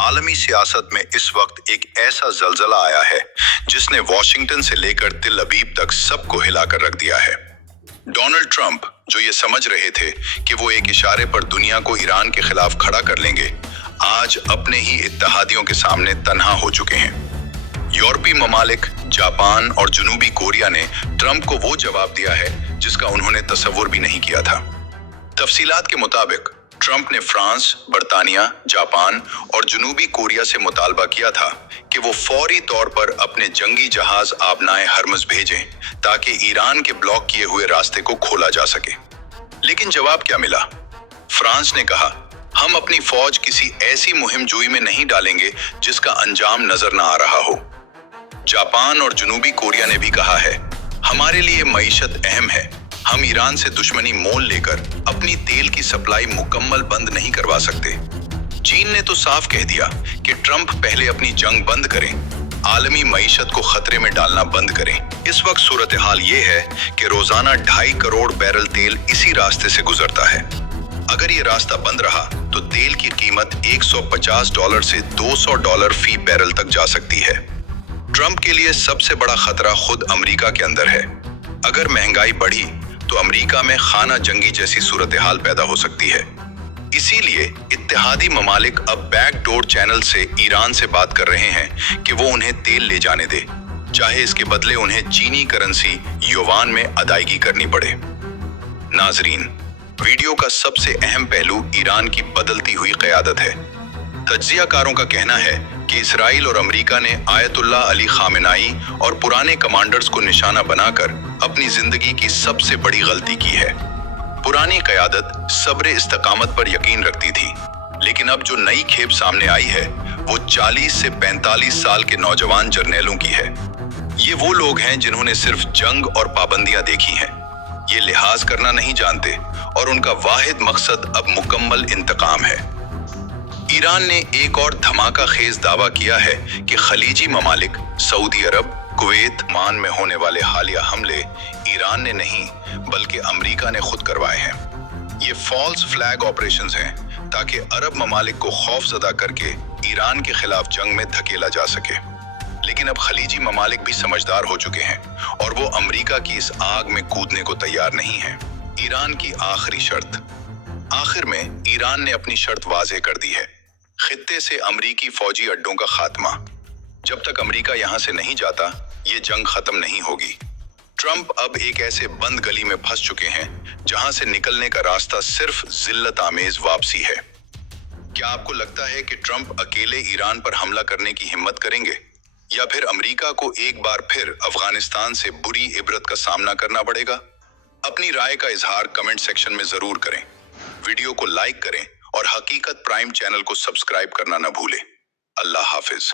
आलमी सियासत में इस वक्त एक ऐसा जलजला आया है जिसने वॉशिंगटन से लेकर तिल अबीब तक सबको हिलाकर रख दिया है। डोनाल्ड ट्रंप, जो ये समझ रहे थे कि वो एक इशारे पर दुनिया को ईरान के खिलाफ खड़ा कर लेंगे, आज अपने ही इत्तेहादियों के सामने तन्हा हो चुके हैं। यूरोपीय ममालिक, जापान और जनूबी कोरिया ने ट्रंप को वो जवाब दिया है जिसका उन्होंने तसव्वुर भी नहीं किया था। तफसीलात के मुताबिक ट्रंप ने फ्रांस, बर्तानिया, जापान और जनूबी कोरिया से मुतालबा किया था कि वो फौरी तौर पर अपने जंगी जहाज आबनाए हरमज भेजें ताकि ईरान के ब्लॉक किए हुए रास्ते को खोला जा सके। लेकिन जवाब क्या मिला? फ्रांस ने कहा, हम अपनी फौज किसी ऐसी मुहिम जोई में नहीं डालेंगे जिसका अंजाम नजर न आ रहा हो। जापान और जनूबी कोरिया ने भी कहा है, हमारे लिए मईशत अहम है, हम ईरान से दुश्मनी मोल लेकर अपनी तेल की सप्लाई मुकम्मल बंद नहीं करवा सकते। चीन ने तो साफ कह दिया कि ट्रंप पहले अपनी जंग बंद करें, आलमी मईशत को खतरे में डालना बंद करें। इस वक्त सूरत हाल ये है कि रोजाना 2.5 करोड़ बैरल तेल इसी रास्ते से गुजरता है। अगर ये रास्ता बंद रहा तो तेल की कीमत $150 से $200 फी बैरल तक जा सकती है। ट्रंप के लिए सबसे बड़ा खतरा खुद अमेरिका के अंदर है। अगर महंगाई बढ़ी तो अमेरिका में खाना जंगी जैसी सूरत हाल पैदा हो सकती है। इसीलिए इत्तेहादी ममालिक अब बैकडोर चैनल से ईरान से बात कर रहे हैं कि वो उन्हें तेल ले जाने दे, चाहे इसके बदले उन्हें चीनी करेंसी युवान में अदायगी करनी पड़े। नाजरीन, वीडियो का सबसे अहम पहलू ईरान की बदलती हुई क़यादत है। तज्जियाकारों का कहना है कि इसराइल और अमेरिका ने आयतुल्लाह अली खामेनाई और पुराने कमांडर्स को निशाना बनाकर अपनी जिंदगी की सबसे बड़ी गलती की है। पुरानी क़यादत सब्र इस्तकामत पर यकीन रखती थी, लेकिन अब जो नई खेप सामने आई है वो 40 से 45 साल के नौजवान जर्नैलों की है। ये वो लोग हैं जिन्होंने सिर्फ जंग और पाबंदियां देखी हैं, ये लिहाज करना नहीं जानते और उनका वाहिद मकसद अब मुकम्मल इंतकाम है। ईरान ने एक और धमाका खेज दावा किया है कि खलीजी ममालिक सऊदी अरब, कुवैत, मान में होने वाले हालिया हमले ईरान ने नहीं बल्कि अमेरिका ने खुद करवाए हैं। ये फॉल्स फ्लैग ऑपरेशंस हैं ताकि अरब ममालिक को खौफजदा करके ईरान के खिलाफ जंग में धकेला जा सके। लेकिन अब खलीजी ममालिक भी समझदार हो चुके हैं और वो अमेरिका की इस आग में कूदने को तैयार नहीं है। ईरान की आखिरी शर्त। आखिर में ईरान ने अपनी शर्त वाज़ेह कर दी है, खित्ते से अमरीकी फौजी अड्डों का खात्मा। जब तक अमेरिका यहां से नहीं जाता ये जंग खत्म नहीं होगी। ट्रंप अब एक ऐसे बंद गली में फंस चुके हैं जहां से निकलने का रास्ता सिर्फ जिल्लत आमेज वापसी है। क्या आपको लगता है कि ट्रंप अकेले ईरान पर हमला करने की हिम्मत करेंगे या फिर अमेरिका को एक बार फिर अफगानिस्तान से बुरी इबरत का सामना करना पड़ेगा? अपनी राय का इजहार कमेंट सेक्शन में जरूर करें। वीडियो को लाइक करें और हकीकत प्राइम चैनल को सब्सक्राइब करना न भूलें। अल्लाह हाफिज।